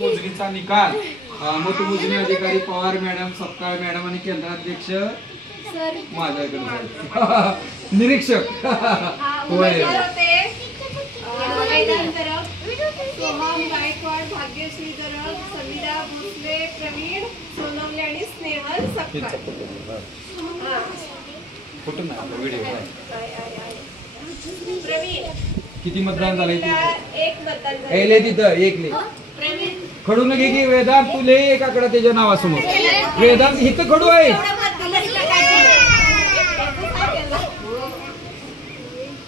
मोजणीचा निकाल मतमोजणी अधिकारी पवार मॅडम, सपकाळ मॅडम आणि केंद्राध्यक्ष माझ्याकडे निरीक्षक होय सोहम गायकवाड, भाग्यश्री दरग, समीरा भोसले, प्रवीण सोनवणे आणि स्नेहल सपकाळ। फोटो ना व्हिडिओ प्रवीण किती मतदान झाले? एक मतदान झाले। एले तिथं एक ले प्रवीण खडून घे की वेदांत तुले एकाकडे त्याच्या नावासमोर वेदांत इथं खडू आहे।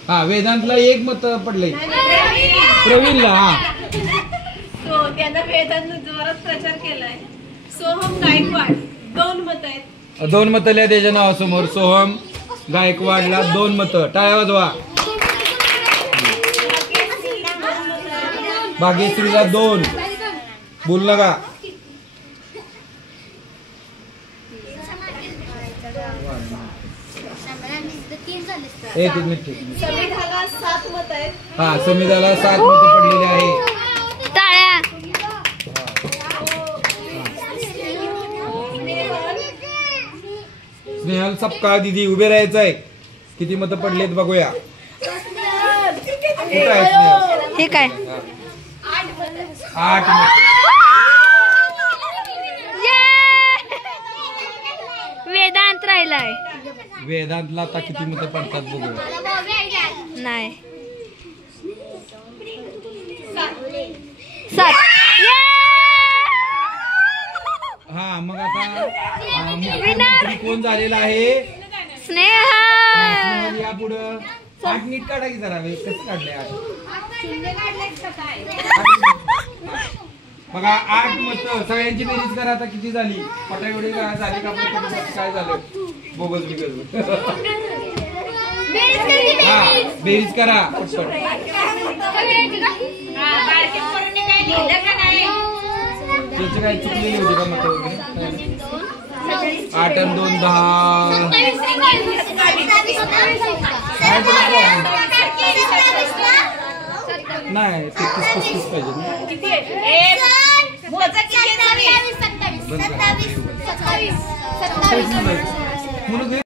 हा वेदांतला एक मत पडले प्रवीणला। हा तो त्यांना वेदांत जोरात प्रचार केलाय। सोहम गायकवाड 2 मत आहेत। 2 मत लिहा त्याच्या नावासमोर। सोहम गायकवाडला 2 मत। टाळ्या वाजवा। भाग्यश्रीला 2 बोल नका। एक मिनिट समीधाला 7 मत आहेत। हा समीधाला 7 मत पडलेले आहे। टाळ्या। स्नेहल सपकाळ दीदी उभे राहायचं आहे। किती मत पडलेत बघूया। कुठं आहे स्नेहल? हे काय 8 मत। वेदांत राहिलाय। वेदांतला आता किती मत पडतात बघूया। नाही 7। हा मग आता मुख्यमंत्री कोण झालेला आहे? स्नेहल। या पुढं 8 नीट काढा की जरा वे कसं काढलंय 8 बघा 8 मत। सगळ्यांची बेरीज करा आता किती झाली? पटाएवढी झाली का? काय झालं? बोगस बिगस हा बेरीज करा पटपट। त्याची काय चुकलेली होती का मत वगैरे? 8 आणि 2 10 नाही 33-35 पाहिजे ना।